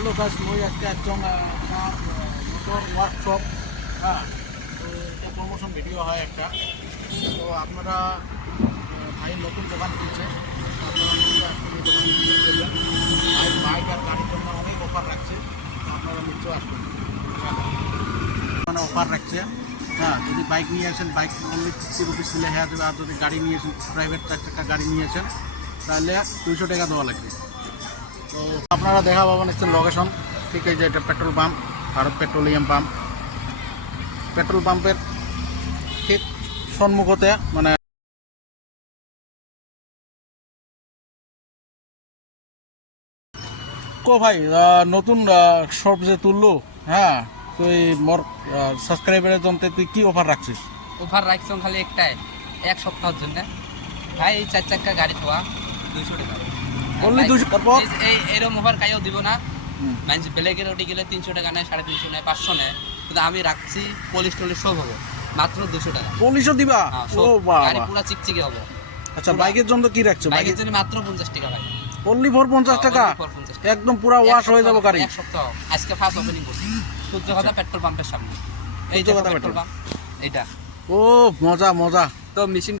Hello গাছ মই আজকে একজন মোটর ওয়ার্কশপ, হ্যাঁ, তো এটা প্রমোশন ভিডিও হয় একটা। তো আপনারা ভাই নতুন দোকান খুলছে, আপনারা নিশ্চয়ই আসবেন এই দোকানে ভিজিট করবেন। ভাই বাইক আর গাড়ির জন্য অনেক অফার রাখছে, তো আপনারা নিশ্চয়ই আসবেন। মানে অফার রাখছে, হ্যাঁ, যদি বাইক নিয়ে আসেন বাইক অনলি 50 রুপিস দিলে হয়ে যাবে। আর যদি গাড়ি নিয়ে আসেন, প্রাইভেট 4 চাকা গাড়ি নিয়ে আসেন, তাহলে 200 টাকা দেওয়া লাগবে। তো আপনারা দেখা পাবেন হচ্ছে লোকেশন, ঠিক আছে, এটা petrol pump, Bharat petroleum pump. Petrol পাম্পের ঠিক সম্মুখতে মানে কো ভাই নতুন শপ যে তুললো, হ্যাঁ, তো এই মোর সাবস্ক্রাইবারের জন্য তুই কি অফার রাখছিস? অফার রাখছো খালি একটাই, এক সপ্তাহের জন্য। ভাই এই 4 চাকা গাড়ি থোয়া 200 টাকা অনলি 200। তারপর এরকম অফার কাইও দিব না। হুম। মানে ব্ল্যাকের ওটি গেলে 300 টাকা নেয়, 350 নেয়, 500 নেয়, কিন্তু আমি রাখছি পলিশ টলিশ সব হবে মাত্র 200 টাকা। পলিশও দিবা? হ্যাঁ, ও সব। বাবা। গাড়ি পুরো চিকচিকে হবে। আচ্ছা, বাইকের জন্য কি রাখছো? বাইকের জন্য মাত্র 50 টাকা ভাই। অনলি ফর 50 টাকা? Only for 50 টাকা। একদম পুরো ওয়াশ হয়ে যাবে গাড়ি। এক সপ্তাহ আজকে ফার্স্ট ওপেনিং করছি সূর্যঘাটা পেট্রোল পাম্পের সামনে। এই যে সূর্যঘাটা পেট্রোল পেট্রোল পাম্প, এইটা ও মজা মজা। তো মেশিন